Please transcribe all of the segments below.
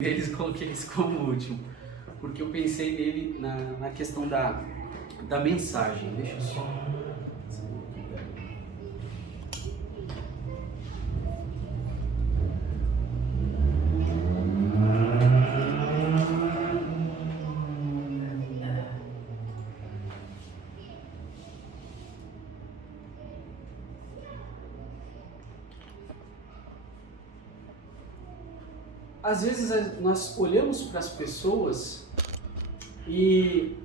Eles coloquei esse como último, porque eu pensei nele na questão da mensagem. Deixa eu só. Às vezes nós olhamos para as pessoas e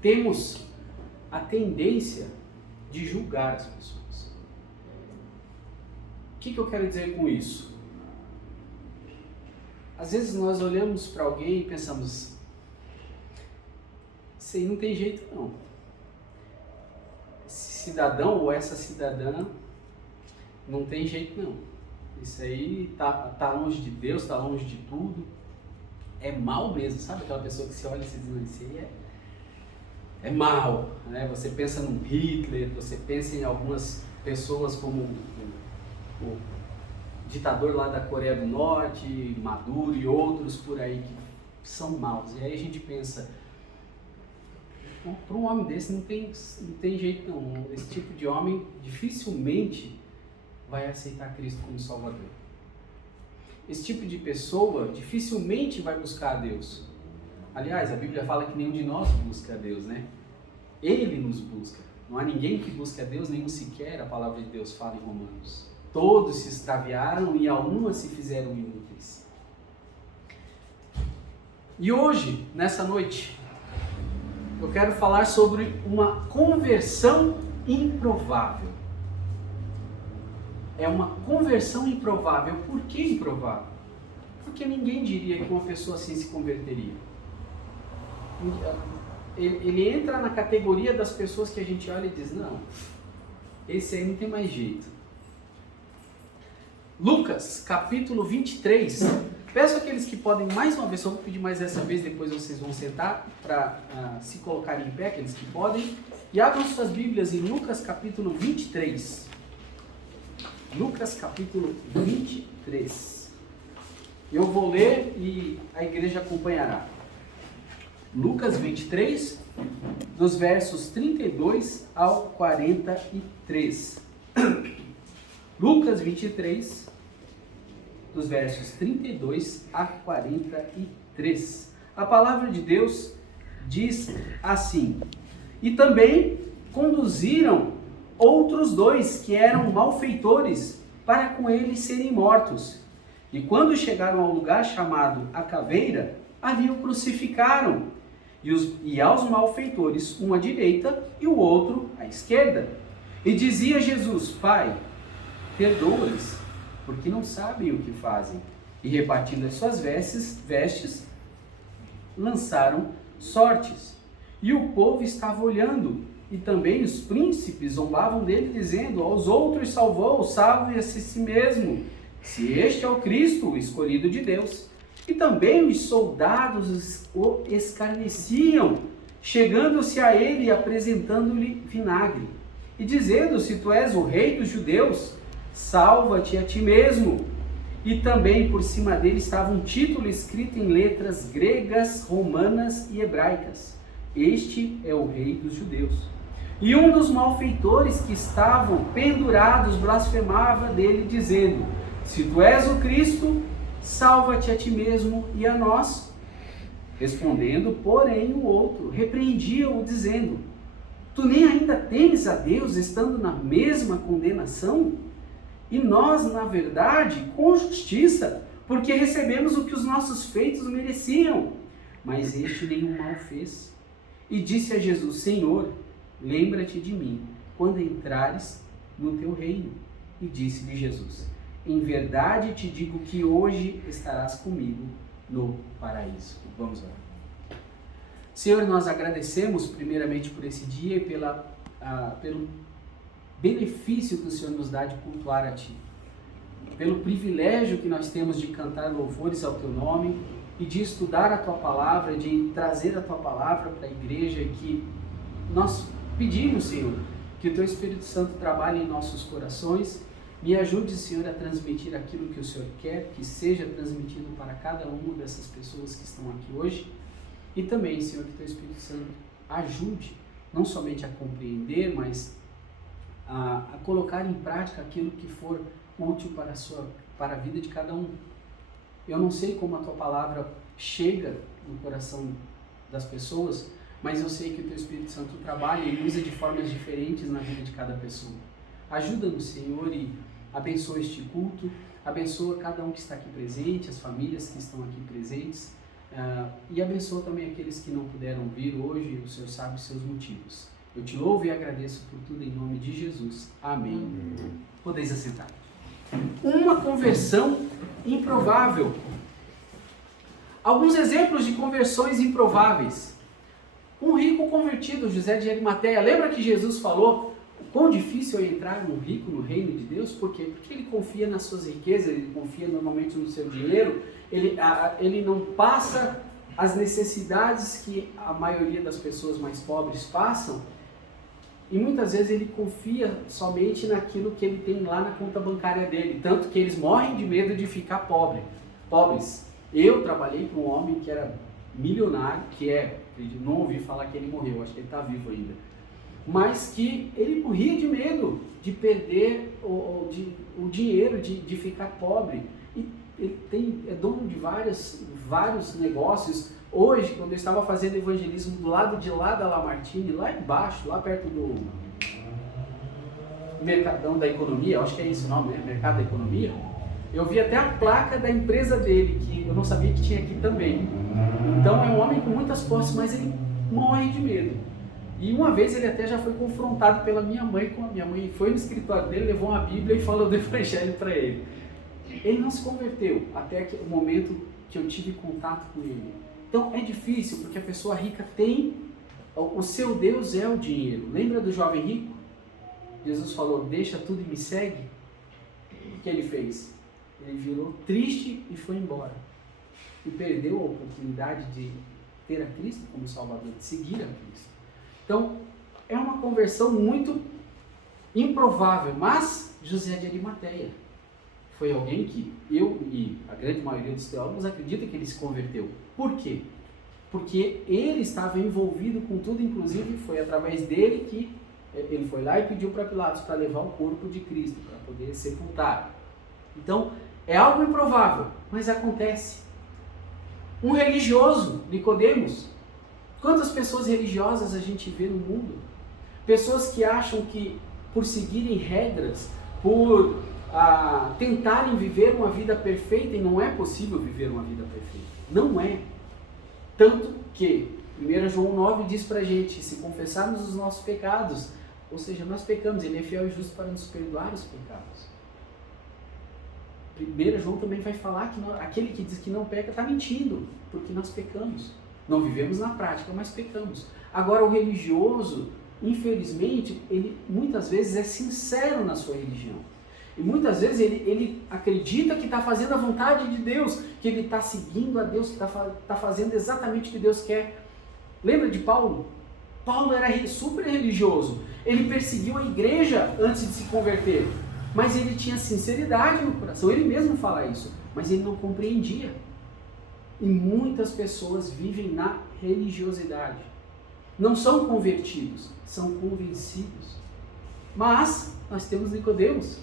temos a tendência de julgar as pessoas. O que eu quero dizer com isso? Às vezes nós olhamos para alguém e pensamos, isso aí não tem jeito não. Esse cidadão ou essa cidadã não tem jeito não. Isso aí tá longe de Deus, tá longe de tudo. É mal mesmo, sabe? Aquela pessoa que se olha e se diz, isso aí é mal, né? Você pensa num Hitler, você pensa em algumas pessoas como o ditador lá da Coreia do Norte, Maduro e outros por aí que são maus. E aí a gente pensa, para um homem desse não tem jeito não. Esse tipo de homem dificilmente vai aceitar Cristo como Salvador. Esse tipo de pessoa dificilmente vai buscar a Deus. Aliás, a Bíblia fala que nenhum de nós busca a Deus, né? Ele nos busca. Não há ninguém que busque a Deus, nenhum sequer, a palavra de Deus fala em Romanos. Todos se extraviaram e a uma se fizeram inúteis. E hoje, nessa noite, eu quero falar sobre uma conversão improvável. É uma conversão improvável. Por que improvável? Porque ninguém diria que uma pessoa assim se converteria. Ele entra na categoria das pessoas que a gente olha e diz, não, esse aí não tem mais jeito. Lucas, capítulo 23. Peço àqueles que podem, mais uma vez, só vou pedir mais essa vez, depois vocês vão sentar para se colocarem em pé, aqueles que podem. E abram suas Bíblias em Lucas, capítulo 23. Lucas capítulo 23. Eu vou ler e a igreja acompanhará. Lucas 23, dos versos 32 ao 43. Lucas 23, dos versos 32 a 43. A palavra de Deus diz assim: E também conduziram outros dois que eram malfeitores, para com eles serem mortos. E quando chegaram ao lugar chamado a Caveira, ali o crucificaram. E aos malfeitores, um à direita e o outro à esquerda. E dizia Jesus, Pai, perdoa-lhes, porque não sabem o que fazem. E repartindo as suas vestes, lançaram sortes. E o povo estava olhando. E também os príncipes zombavam dele, dizendo, aos outros salvou, salve-se a si mesmo, se este é o Cristo, o escolhido de Deus. E também os soldados o escarneciam, chegando-se a ele e apresentando-lhe vinagre. E dizendo, se tu és o rei dos judeus, salva-te a ti mesmo. E também por cima dele estava um título escrito em letras gregas, romanas e hebraicas. Este é o rei dos judeus. E um dos malfeitores que estavam pendurados blasfemava dele, dizendo, se tu és o Cristo, salva-te a ti mesmo e a nós. Respondendo, porém, o outro repreendia-o, dizendo, tu nem ainda temes a Deus, estando na mesma condenação? E nós, na verdade, com justiça, porque recebemos o que os nossos feitos mereciam. Mas este nenhum mal fez. E disse a Jesus, Senhor, lembra-te de mim, quando entrares no teu reino. E disse-lhe Jesus, em verdade te digo que hoje estarás comigo no paraíso. Vamos lá. Senhor, nós agradecemos primeiramente por esse dia e pelo benefício que o Senhor nos dá de cultuar a Ti. Pelo privilégio que nós temos de cantar louvores ao Teu nome e de estudar a Tua palavra, de trazer a Tua palavra para a igreja, que nós pedimos, Senhor, que o Teu Espírito Santo trabalhe em nossos corações Me ajude, Senhor, a transmitir aquilo que o Senhor quer que seja transmitido para cada uma dessas pessoas que estão aqui hoje. E também, Senhor, que Teu Espírito Santo ajude, não somente a compreender, mas a colocar em prática aquilo que for útil para a vida de cada um. Eu não sei como a Tua palavra chega no coração das pessoas, mas eu sei que o Teu Espírito Santo trabalha e usa de formas diferentes na vida de cada pessoa. Ajuda-nos, Senhor, e abençoa este culto, abençoa cada um que está aqui presente, as famílias que estão aqui presentes, e abençoa também aqueles que não puderam vir hoje, o Senhor sabe os seus motivos. Eu te louvo e agradeço por tudo em nome de Jesus. Amém. Podeis assentar. Uma conversão improvável. Alguns exemplos de conversões improváveis. Um rico convertido, José de Arimateia. Lembra que Jesus falou quão difícil é entrar um rico no reino de Deus? Por quê? Porque ele confia nas suas riquezas, ele confia normalmente no seu dinheiro, ele não passa as necessidades que a maioria das pessoas mais pobres passam, e muitas vezes ele confia somente naquilo que ele tem lá na conta bancária dele, tanto que eles morrem de medo de ficar pobres. Eu trabalhei com um homem que era milionário, não ouvi falar que ele morreu, acho que ele está vivo ainda, mas que ele morria de medo de perder o dinheiro, de ficar pobre. E ele é dono de vários negócios. Hoje, quando eu estava fazendo evangelismo do lado de lá da Lamartine, lá embaixo, lá perto do Mercadão da Economia, acho que é esse o nome, né? Mercado da Economia, eu vi até a placa da empresa dele, que eu não sabia que tinha aqui também. Então é um homem com muitas posses, mas ele morre de medo. E uma vez ele até já foi confrontado pela minha mãe, com a minha mãe foi no escritório dele, levou uma Bíblia e falou do Evangelho para ele. Ele não se converteu até o momento que eu tive contato com ele. Então é difícil, porque a pessoa rica o seu Deus é o dinheiro. Lembra do jovem rico? Jesus falou, deixa tudo e me segue. O que ele fez? Ele virou triste e foi embora. E perdeu a oportunidade de ter a Cristo como Salvador, de seguir a Cristo. Então, é uma conversão muito improvável, mas José de Arimateia foi alguém que eu e a grande maioria dos teólogos acredita que ele se converteu. Por quê? Porque ele estava envolvido com tudo, inclusive foi através dele que ele foi lá e pediu para Pilatos para levar o corpo de Cristo, para poder sepultar. Então, é algo improvável, mas acontece. Um religioso, Nicodemos. Quantas pessoas religiosas a gente vê no mundo? Pessoas que acham que por seguirem regras, por tentarem viver uma vida perfeita, e não é possível viver uma vida perfeita. Não é. Tanto que 1 João 9 diz pra gente, se confessarmos os nossos pecados, ou seja, nós pecamos, ele é fiel e justo para nos perdoar os pecados. 1 João também vai falar que aquele que diz que não peca está mentindo, porque nós pecamos. Não vivemos na prática, mas pecamos. Agora o religioso, infelizmente, ele muitas vezes é sincero na sua religião. E muitas vezes ele acredita que está fazendo a vontade de Deus, que ele está seguindo a Deus, que está fazendo exatamente o que Deus quer. Lembra de Paulo? Paulo era super religioso. Ele perseguiu a igreja antes de se converter. Mas ele tinha sinceridade no coração. Ele mesmo fala isso. Mas ele não compreendia. E muitas pessoas vivem na religiosidade. Não são convertidos, são convencidos. Mas nós temos Nicodemos.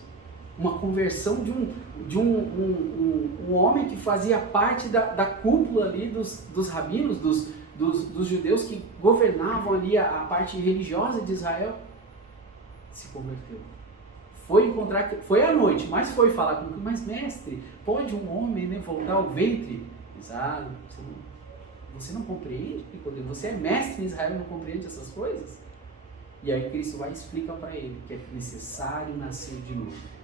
Uma conversão de um homem que fazia parte da cúpula ali dos rabinos, dos judeus que governavam ali a parte religiosa de Israel. Se converteu. Foi à noite, mas foi falar comigo, mas mestre, pode um homem, né, voltar ao ventre? Exato, você não compreende? Você é mestre em Israel e não compreende essas coisas? E aí Cristo vai explicar para ele que é necessário nascer de novo.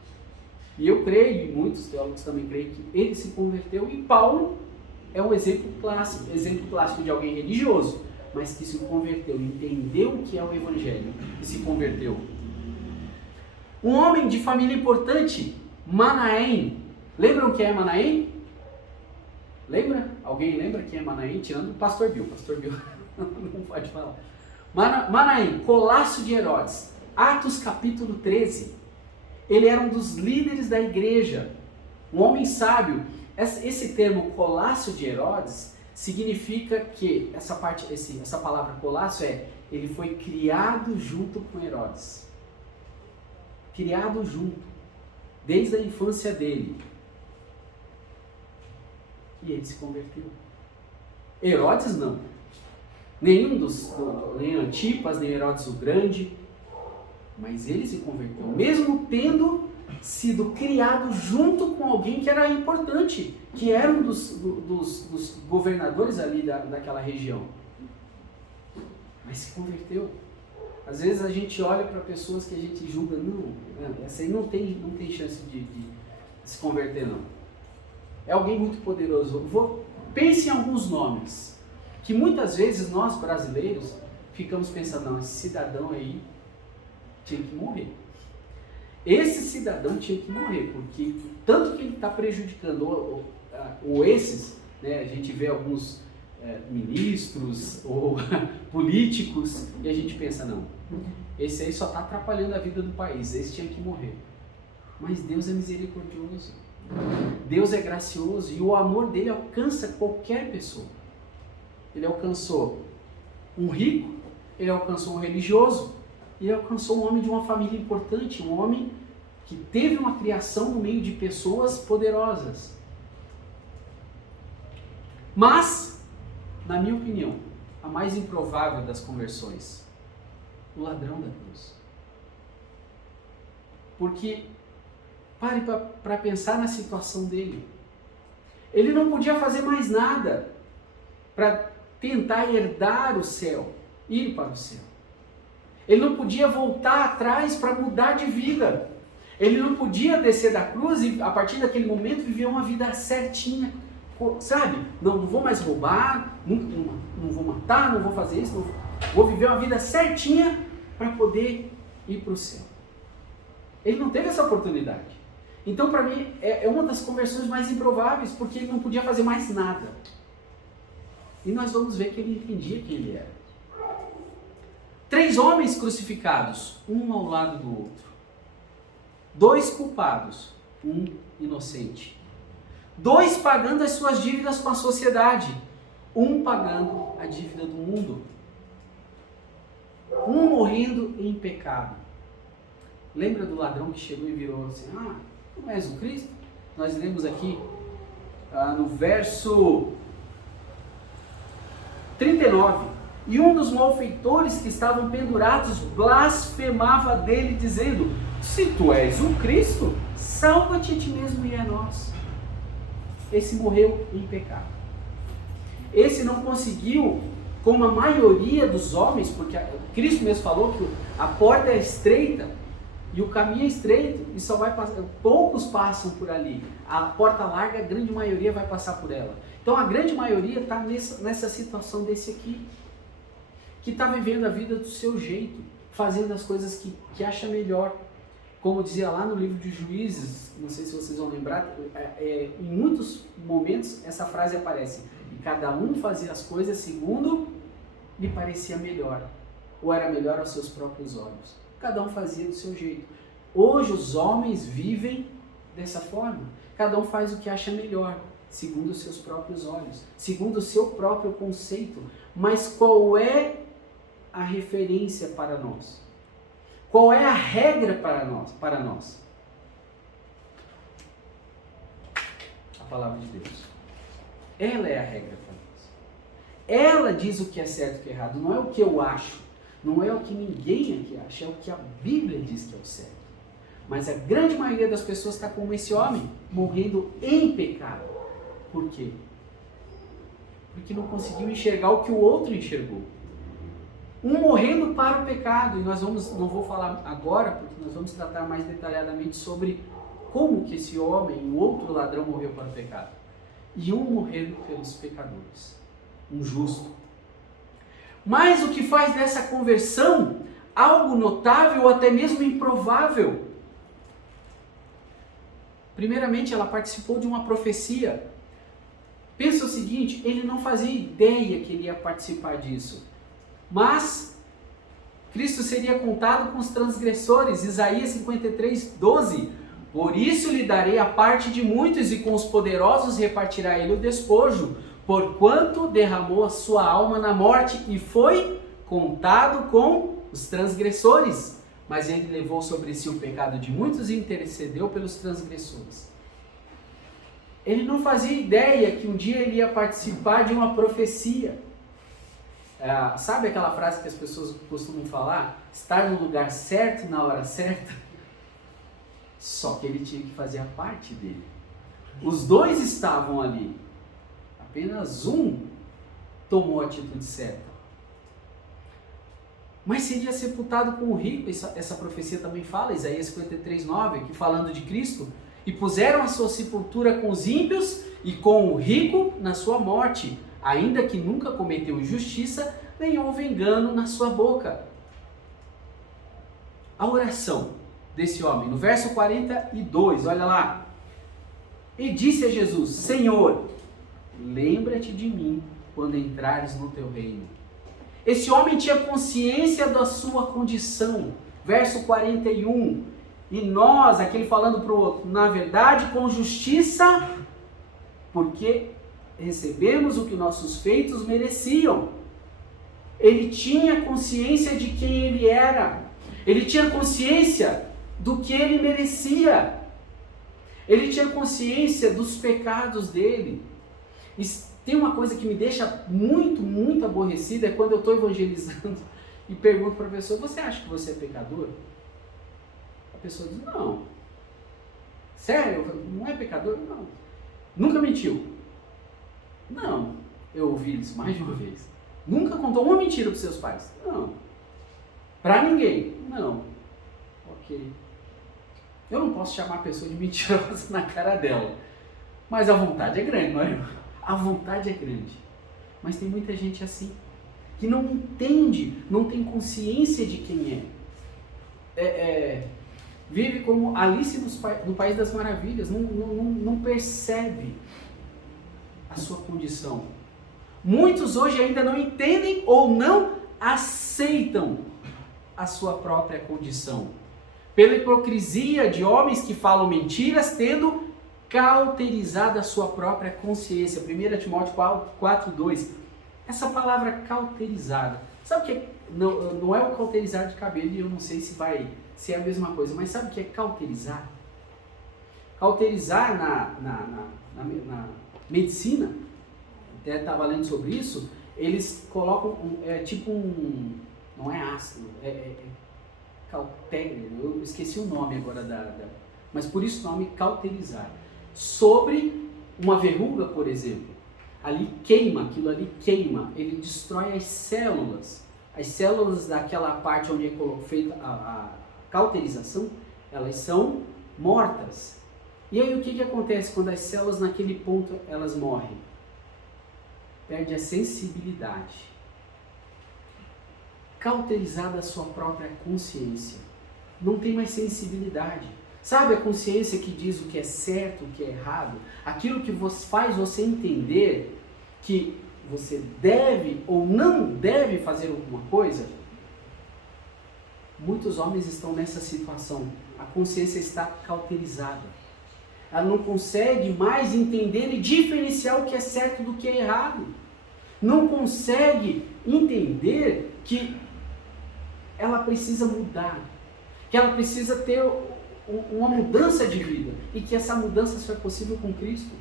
E eu creio, e muitos teólogos também creem, que ele se converteu, e Paulo é um exemplo clássico de alguém religioso, mas que se converteu, entendeu o que é o Evangelho e se converteu. Um homem de família importante, Manaém. Lembram quem é Manaém? Lembra? Alguém lembra quem é Manaém? Tirando o pastor Bill. Pastor Bill não pode falar. Manaém, Colácio de Herodes. Atos capítulo 13. Ele era um dos líderes da igreja, um homem sábio. Esse termo Colácio de Herodes significa que, essa palavra Colácio ele foi criado junto com Herodes. Criado junto, desde a infância dele. E ele se converteu. Herodes não. Nem Antipas, nem Herodes o Grande. Mas ele se converteu, mesmo tendo sido criado junto com alguém que era importante, que era um dos governadores ali daquela região. Mas se converteu. Às vezes a gente olha para pessoas que a gente julga, não, essa aí não tem chance de se converter não. É alguém muito poderoso. Pense em alguns nomes, que muitas vezes nós brasileiros ficamos pensando, não, esse cidadão aí tinha que morrer. Esse cidadão tinha que morrer, porque tanto que ele está prejudicando esses, né, a gente vê alguns ministros ou políticos e a gente pensa, não, esse aí só está atrapalhando a vida do país, esse tinha que morrer. Mas Deus é misericordioso, Deus é gracioso e o amor dele alcança qualquer pessoa. Ele alcançou um rico, ele alcançou um religioso, e ele alcançou um homem de uma família importante, um homem que teve uma criação no meio de pessoas poderosas. Mas, na minha opinião, a mais improvável das conversões, o ladrão da cruz. Porque, pare para pensar na situação dele. Ele não podia fazer mais nada para tentar herdar o céu, ir para o céu. Ele não podia voltar atrás para mudar de vida. Ele não podia descer da cruz e, a partir daquele momento, viver uma vida certinha. Sabe? Não vou mais roubar, não vou matar, não vou fazer isso. Vou viver uma vida certinha para poder ir para o céu. Ele não teve essa oportunidade. Então, para mim, é uma das conversões mais improváveis, porque ele não podia fazer mais nada. E nós vamos ver que ele entendia quem ele era. 3 homens crucificados, um ao lado do outro. 2 culpados, um inocente. 2 pagando as suas dívidas com a sociedade, um pagando a dívida do mundo. Um morrendo em pecado. Lembra do ladrão que chegou e virou assim, tu não és o Cristo? Nós lemos aqui no verso 39. E um dos malfeitores que estavam pendurados blasfemava dele, dizendo, se tu és o Cristo, salva-te a ti mesmo e a nós. Esse morreu em pecado. Esse não conseguiu, como a maioria dos homens, porque Cristo mesmo falou que a porta é estreita e o caminho é estreito e só vai passar, poucos passam por ali. A porta larga, a grande maioria vai passar por ela. Então a grande maioria está nessa situação desse aqui, que está vivendo a vida do seu jeito, fazendo as coisas que acha melhor. Como dizia lá no livro de Juízes, não sei se vocês vão lembrar, em muitos momentos essa frase aparece, e cada um fazia as coisas segundo lhe parecia melhor, ou era melhor aos seus próprios olhos. Cada um fazia do seu jeito. Hoje os homens vivem dessa forma, cada um faz o que acha melhor, segundo os seus próprios olhos, segundo o seu próprio conceito. Mas qual é a referência para nós? Qual é a regra para nós? A palavra de Deus. Ela é a regra para nós. Ela diz o que é certo e o que é errado. Não é o que eu acho. Não é o que ninguém aqui acha. É o que a Bíblia diz que é o certo. Mas a grande maioria das pessoas está como esse homem, morrendo em pecado. Por quê? Porque não conseguiu enxergar o que o outro enxergou. Um morrendo para o pecado, e não vou falar agora, porque nós vamos tratar mais detalhadamente sobre como que esse homem, o outro ladrão, morreu para o pecado. E um morrendo pelos pecadores, um justo. Mas o que faz dessa conversão algo notável ou até mesmo improvável? Primeiramente, ela participou de uma profecia. Pensa o seguinte, ele não fazia ideia que ele ia participar disso. Mas Cristo seria contado com os transgressores. Isaías 53, 12. Por isso lhe darei a parte de muitos e com os poderosos repartirá ele o despojo, porquanto derramou a sua alma na morte e foi contado com os transgressores. Mas ele levou sobre si o pecado de muitos e intercedeu pelos transgressores. Ele não fazia ideia que um dia ele ia participar de uma profecia. Sabe aquela frase que as pessoas costumam falar? Estar no lugar certo na hora certa? Só que ele tinha que fazer a parte dele. Os dois estavam ali. Apenas um tomou a atitude certa. Mas seria sepultado com o rico. Essa profecia também fala, Isaías 53, 9, aqui falando de Cristo. E puseram a sua sepultura com os ímpios e com o rico na sua morte, ainda que nunca cometeu injustiça, nem houve engano na sua boca. A oração desse homem, no verso 42, olha lá. E disse a Jesus: Senhor, lembra-te de mim quando entrares no teu reino. Esse homem tinha consciência da sua condição. Verso 41. E nós, aquele falando para o outro, na verdade, com justiça, porque recebemos o que nossos feitos mereciam. Ele tinha consciência de quem ele era. Ele tinha consciência do que ele merecia. Ele tinha consciência dos pecados dele. E tem uma coisa que me deixa muito, muito aborrecida, é quando eu estou evangelizando e pergunto para a pessoa: você acha que você é pecador? A pessoa diz: não. Sério? Não é pecador? Não. Nunca mentiu? Não. Eu ouvi isso mais de uma vez. Nunca contou uma mentira para os seus pais? Não. Para ninguém? Não. Ok. Eu não posso chamar a pessoa de mentirosa na cara dela. Mas a vontade é grande, não é? A vontade é grande. Mas tem muita gente assim, que não entende, não tem consciência de quem é. Vive como Alice no País das Maravilhas, não percebe a sua condição. Muitos hoje ainda não entendem ou não aceitam a sua própria condição. Pela hipocrisia de homens que falam mentiras, tendo cauterizado a sua própria consciência. 1 Timóteo 4, 2. Essa palavra cauterizada, sabe o que é? Não é o cauterizar de cabelo, e eu não sei se é a mesma coisa, mas sabe o que é cauterizar? Cauterizar na medicina, até estava lendo sobre isso, eles colocam, não é ácido, cautério, eu esqueci o nome agora, mas por isso o nome cauterizar. Sobre uma verruga, por exemplo, aquilo ali queima, ele destrói as células daquela parte onde é feita a cauterização, elas são mortas. E aí o que acontece quando as células naquele ponto elas morrem? Perde a sensibilidade. Cauterizada a sua própria consciência. Não tem mais sensibilidade. Sabe a consciência que diz o que é certo, o que é errado? Aquilo que faz você entender que você deve ou não deve fazer alguma coisa? Muitos homens estão nessa situação. A consciência está cauterizada. Ela não consegue mais entender e diferenciar o que é certo do que é errado. Não consegue entender que ela precisa mudar, que ela precisa ter uma mudança de vida e que essa mudança só é possível com Cristo.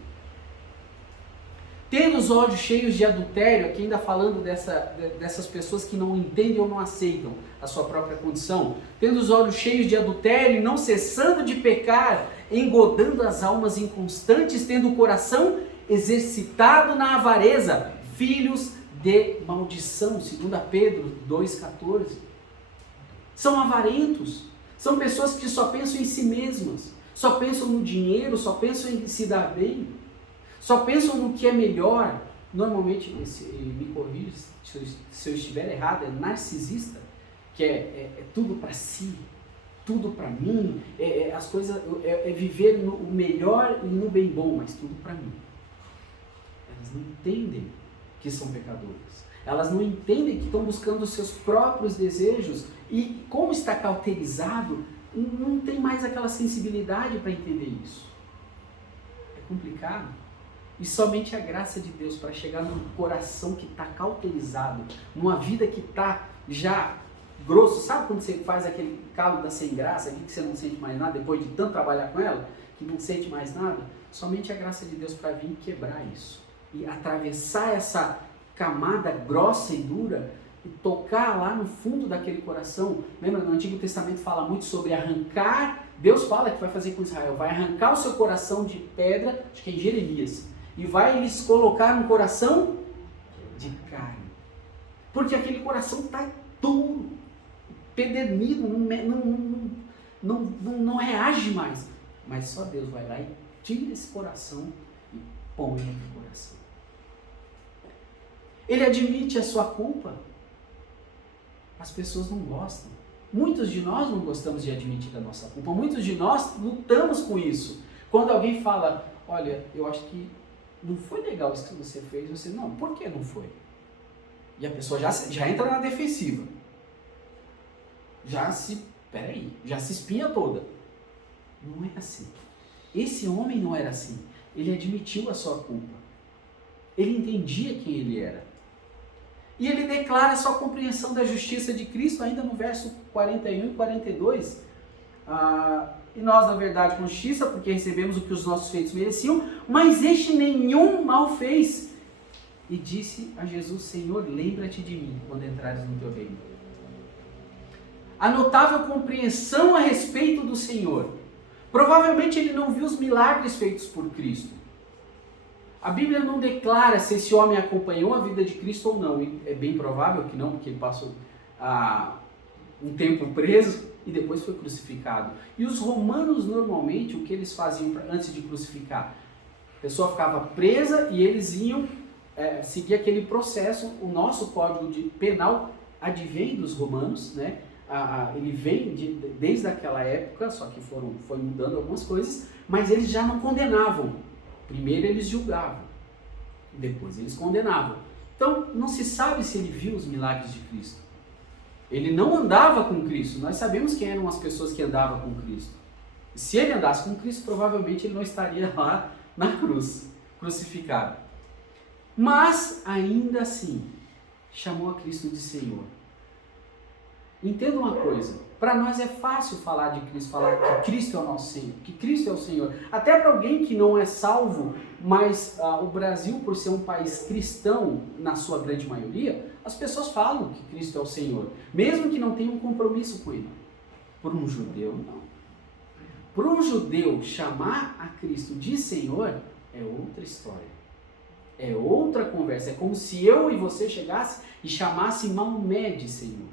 Tendo os olhos cheios de adultério, aqui ainda falando dessas pessoas que não entendem ou não aceitam a sua própria condição, tendo os olhos cheios de adultério, não cessando de pecar, engodando as almas inconstantes, tendo o coração exercitado na avareza, filhos de maldição, 2 Pedro 2,14. São avarentos, são pessoas que só pensam em si mesmas, só pensam no dinheiro, só pensam em se dar bem, só pensam no que é melhor. Normalmente, me corrija se eu estiver errado, é narcisista, que é tudo para si, tudo para mim, as coisas, viver o melhor e no bem bom, mas tudo para mim. Elas não entendem que são pecadores. Elas não entendem que estão buscando os seus próprios desejos e, como está cauterizado, não tem mais aquela sensibilidade para entender isso. É complicado. E somente a graça de Deus para chegar num coração que está cauterizado, numa vida que está já grosso. Sabe quando você faz aquele calo da sem graça, que você não sente mais nada depois de tanto trabalhar com ela, que não sente mais nada? Somente a graça de Deus para vir quebrar isso e atravessar essa camada grossa e dura e tocar lá no fundo daquele coração. Lembra, no Antigo Testamento fala muito sobre arrancar. Deus fala que vai fazer com Israel, vai arrancar o seu coração de pedra, acho que é em Jeremias, e vai lhes colocar um coração de carne. Porque aquele coração está duro, pedernido, não reage mais. Mas só Deus vai lá e tira esse coração e põe no coração. Ele admite a sua culpa. As pessoas não gostam. Muitos de nós não gostamos de admitir a nossa culpa. Muitos de nós lutamos com isso. Quando alguém fala, olha, eu acho que não foi legal isso que você fez, você, não, por que não foi? E a pessoa já entra na defensiva. Já se espinha toda. Não é assim. Esse homem não era assim. Ele admitiu a sua culpa. Ele entendia quem ele era. E ele declara a sua compreensão da justiça de Cristo, ainda no verso 41 e 42. E nós, na verdade, com justiça, porque recebemos o que os nossos feitos mereciam, mas este nenhum mal fez. E disse a Jesus, Senhor, lembra-te de mim quando entrares no teu reino. A notável compreensão a respeito do Senhor. Provavelmente ele não viu os milagres feitos por Cristo. A Bíblia não declara se esse homem acompanhou a vida de Cristo ou não. E é bem provável que não, porque ele passou um tempo preso e depois foi crucificado. E os romanos, normalmente, o que eles faziam antes de crucificar? A pessoa ficava presa e eles iam seguir aquele processo. O nosso código penal advém dos romanos, né? Ele vem desde aquela época, só que foi mudando algumas coisas, mas eles já não condenavam. Primeiro eles julgavam, depois eles condenavam. Então não se sabe se ele viu os milagres de Cristo. Ele não andava com Cristo. Nós sabemos quem eram as pessoas que andavam com Cristo. Se ele andasse com Cristo, provavelmente ele não estaria lá na cruz, crucificado. Mas, ainda assim, chamou a Cristo de Senhor. Entenda uma coisa, para nós é fácil falar de Cristo, falar que Cristo é o nosso Senhor, que Cristo é o Senhor. Até para alguém que não é salvo, mas o Brasil, por ser um país cristão, na sua grande maioria, as pessoas falam que Cristo é o Senhor, mesmo que não tenham um compromisso com Ele. Por um judeu, não. Por um judeu, chamar a Cristo de Senhor é outra história. É outra conversa. É como se eu e você chegasse e chamasse Maomé de Senhor.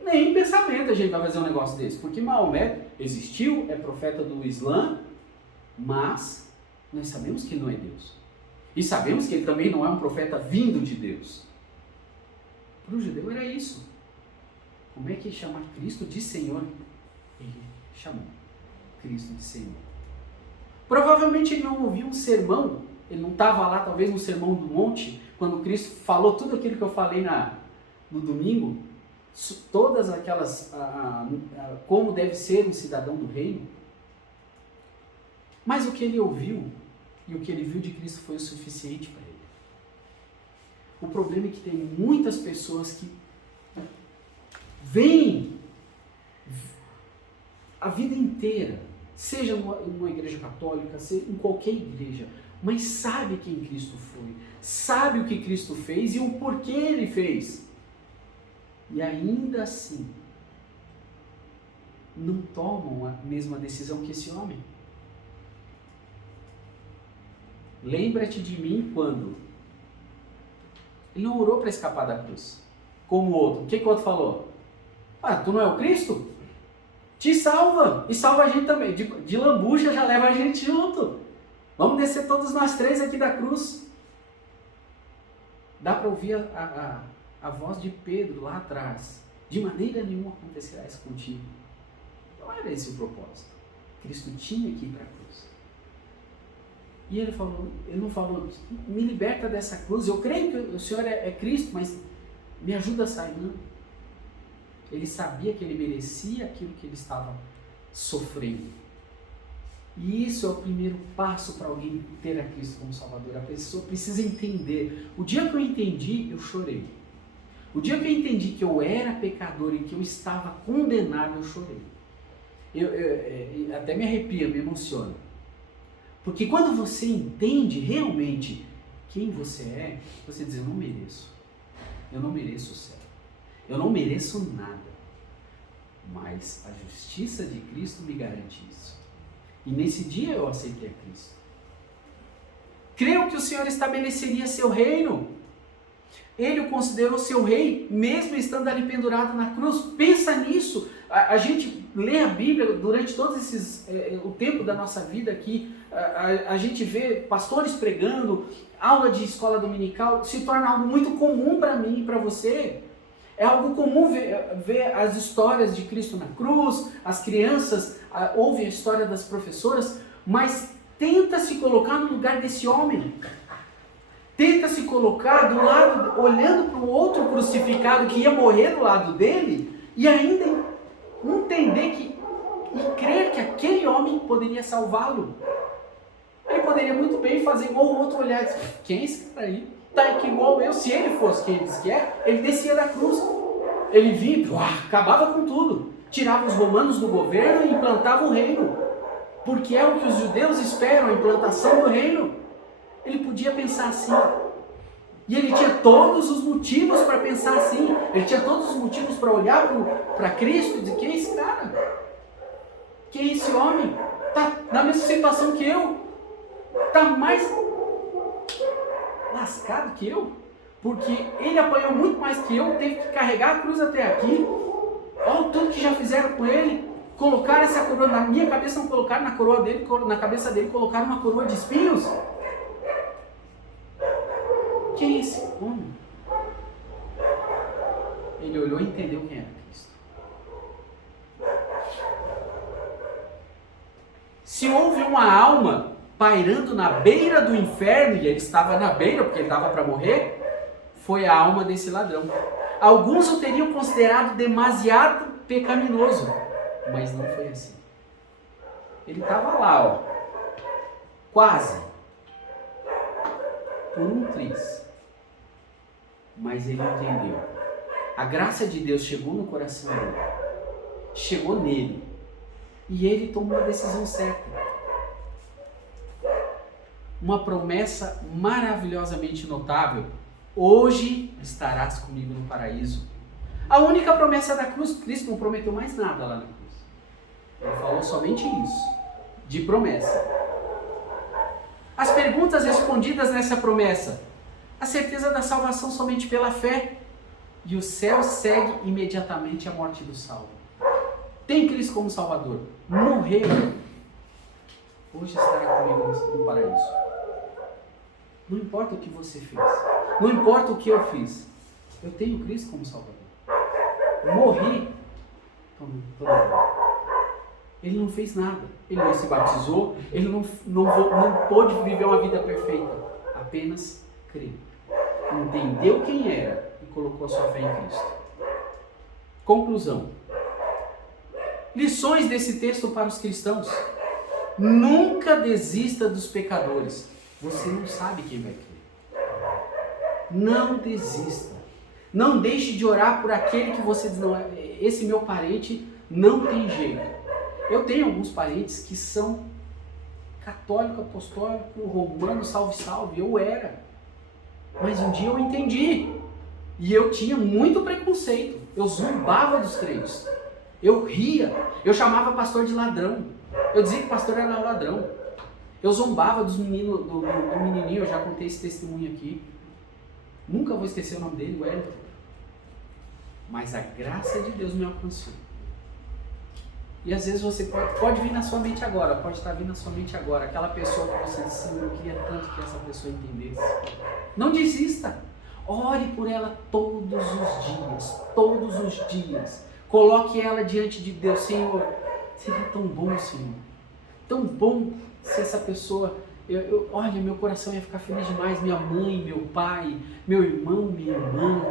Nem em pensamento a gente vai fazer um negócio desse, porque Maomé existiu, é profeta do Islã, mas nós sabemos que não é Deus. E sabemos que ele também não é um profeta vindo de Deus. Para o judeu era isso. Como é que chamar Cristo de Senhor? Ele chamou Cristo de Senhor. Provavelmente ele não ouviu um sermão, ele não estava lá talvez no sermão do monte, quando Cristo falou tudo aquilo que eu falei no domingo, todas aquelas, como deve ser um cidadão do reino. Mas o que ele ouviu e o que ele viu de Cristo foi o suficiente para ele. O problema é que tem muitas pessoas que vêm a vida inteira, seja numa igreja católica, seja em qualquer igreja, mas sabe quem Cristo foi, sabe o que Cristo fez e o porquê ele fez. E ainda assim, não tomam a mesma decisão que esse homem. Lembra-te de mim quando? Ele não orou para escapar da cruz, como o outro. O que o outro falou? Tu não é o Cristo? Te salva, e salva a gente também. De lambuja já leva a gente junto. Vamos descer todos nós três aqui da cruz. Dá para ouvir a voz de Pedro lá atrás. De maneira nenhuma acontecerá isso contigo. Não era esse o propósito. Cristo tinha que ir para a cruz. E ele não falou, me liberta dessa cruz, eu creio que o Senhor é Cristo, mas me ajuda a sair. Não. Ele sabia que ele merecia aquilo que ele estava sofrendo. E isso é o primeiro passo para alguém ter a Cristo como Salvador. A pessoa precisa entender. O dia que eu entendi, eu chorei. O dia que eu entendi que eu era pecador e que eu estava condenado, eu chorei. Eu até me arrepia, me emociona. Porque quando você entende realmente quem você é, você diz, eu não mereço. Eu não mereço o céu. Eu não mereço nada. Mas a justiça de Cristo me garante isso. E nesse dia eu aceitei a Cristo. Creio que o Senhor estabeleceria seu reino. Ele o considerou seu rei, mesmo estando ali pendurado na cruz. Pensa nisso. A gente lê a Bíblia durante todos o tempo da nossa vida aqui. A gente vê pastores pregando, aula de escola dominical, se torna algo muito comum para mim e para você. É algo comum ver as histórias de Cristo na cruz, as crianças ouvem a história das professoras, mas tenta se colocar no lugar desse homem. Tenta se colocar do lado, olhando para o outro crucificado que ia morrer do lado dele, e ainda entender e crer que aquele homem poderia salvá-lo. Ele poderia muito bem fazer igual o outro, olhar e dizer, quem é esse cara aí? Tá aqui igual eu. Se ele fosse quem ele diz que é, ele descia da cruz. Ele vinha, acabava com tudo. Tirava os romanos do governo e implantava o reino. Porque é o que os judeus esperam, a implantação do reino. Ele podia pensar assim. E ele tinha todos os motivos para pensar assim. Ele tinha todos os motivos para olhar para Cristo e dizer, quem é esse cara? Quem é esse homem? Está na mesma situação que eu. Está mais lascado que eu. Porque ele apanhou muito mais que eu, teve que carregar a cruz até aqui. Olha tudo que já fizeram com ele. Colocaram essa coroa na minha cabeça, não colocaram na coroa dele, na cabeça dele colocaram uma coroa de espinhos. Quem é esse homem? Ele olhou e entendeu quem era Cristo. Se houve uma alma pairando na beira do inferno, e ele estava na beira porque ele estava para morrer, foi a alma desse ladrão. Alguns o teriam considerado demasiado pecaminoso, mas não foi assim. Ele estava lá, ó, quase, por um triz, mas ele entendeu. A graça de Deus chegou no coração dele, chegou nele, e ele tomou a decisão certa. Uma promessa maravilhosamente notável: hoje estarás comigo no paraíso. A única promessa da cruz, Cristo não prometeu mais nada lá na cruz. Ele falou somente isso, de promessa. As perguntas respondidas nessa promessa: a certeza da salvação somente pela fé, e o céu segue imediatamente a morte do salvo. Tem Cristo como Salvador, morreu, hoje estará comigo no paraíso. Não importa o que você fez, não importa o que eu fiz, eu tenho Cristo como Salvador. Morri, ele não fez nada, ele não se batizou, ele não pôde viver uma vida perfeita, apenas creu, entendeu quem era e colocou a sua fé em Cristo. Conclusão: lições desse texto para os cristãos: nunca desista dos pecadores. Você não sabe quem vai crer. Não desista. Não deixe de orar por aquele que você diz, não, esse meu parente não tem jeito. Eu tenho alguns parentes que são católico, apostólico, romano, salve, salve. Eu era. Mas um dia eu entendi. E eu tinha muito preconceito. Eu zombava dos crentes. Eu ria. Eu chamava pastor de ladrão. Eu dizia que o pastor era ladrão. Eu zombava dos meninos, do menininho, eu já contei esse testemunho aqui. Nunca vou esquecer o nome dele, o Wellington. Mas a graça de Deus me alcançou. E às vezes você pode vir na sua mente agora, pode estar vindo na sua mente agora, aquela pessoa que você disse, eu queria tanto que essa pessoa entendesse. Não desista. Ore por ela todos os dias. Coloque ela diante de Deus. Senhor, seria tão bom, Senhor. Tão bom se essa pessoa olha, meu coração ia ficar feliz demais, minha mãe, meu pai, meu irmão, minha irmã.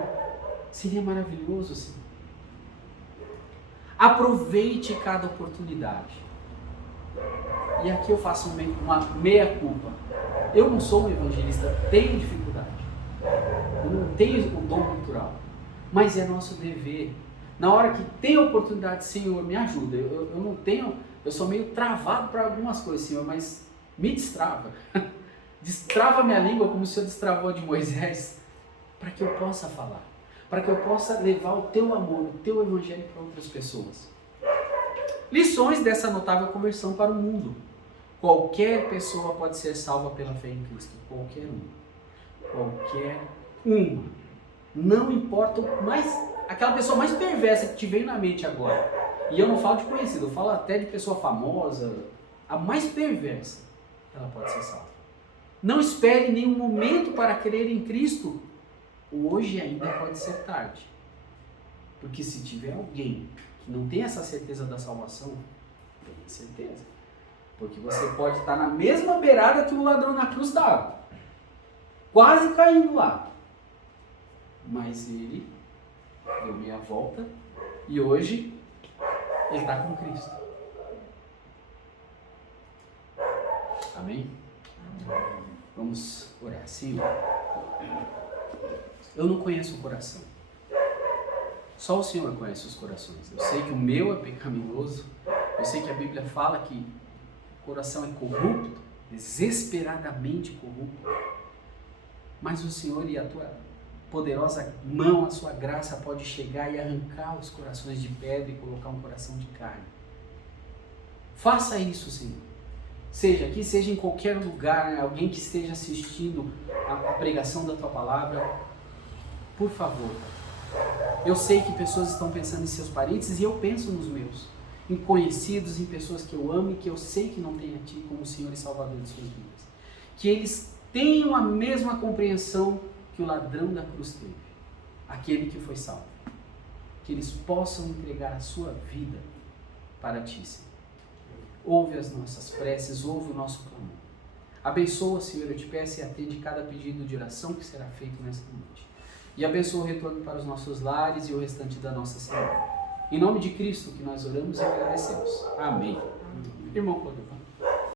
Seria maravilhoso, Senhor. Aproveite cada oportunidade. E aqui eu faço uma meia-culpa. Eu não sou um evangelista, tenho dificuldade. Eu não tenho o dom cultural. Mas é nosso dever. Na hora que tem oportunidade, Senhor, me ajuda. Eu não tenho, eu sou meio travado para algumas coisas, Senhor, mas me destrava. Destrava minha língua como o Senhor destravou a de Moisés, para que eu possa falar. Para que eu possa levar o teu amor, o teu evangelho para outras pessoas. Lições dessa notável conversão para o mundo. Qualquer pessoa pode ser salva pela fé em Cristo. Qualquer uma. Qualquer uma. Não importa aquela pessoa mais perversa que te veio na mente agora. E eu não falo de conhecido, eu falo até de pessoa famosa. A mais perversa, ela pode ser salva. Não espere nenhum momento para crer em Cristo. Hoje ainda pode ser tarde. Porque se tiver alguém que não tem essa certeza da salvação, tenha certeza. Porque você pode estar na mesma beirada que o ladrão na cruz estava. Quase caindo lá. Mas ele deu meia volta e hoje ele está com Cristo. Amém? Vamos orar. Senhor, eu não conheço o coração. Só o Senhor conhece os corações. Eu sei que o meu é pecaminoso. Eu sei que a Bíblia fala que o coração é corrupto, desesperadamente corrupto. Mas o Senhor e a tua poderosa mão, a sua graça pode chegar e arrancar os corações de pedra e colocar um coração de carne. Faça isso, Senhor. Seja aqui, seja em qualquer lugar, né? Alguém que esteja assistindo a pregação da tua palavra, por favor. Eu sei que pessoas estão pensando em seus parentes e eu penso nos meus, em conhecidos, em pessoas que eu amo e que eu sei que não têm a Ti como Senhor e Salvador de suas vidas. Que eles tenham a mesma compreensão que o ladrão da cruz teve, aquele que foi salvo. Que eles possam entregar a sua vida para Ti, Senhor. Ouve as nossas preces, ouve o nosso clamor. Abençoa, Senhor, eu te peço e atende cada pedido de oração que será feito nesta noite. E abençoa o retorno para os nossos lares e o restante da nossa semana. Em nome de Cristo que nós oramos e agradecemos. Amém. Irmão Cláudio.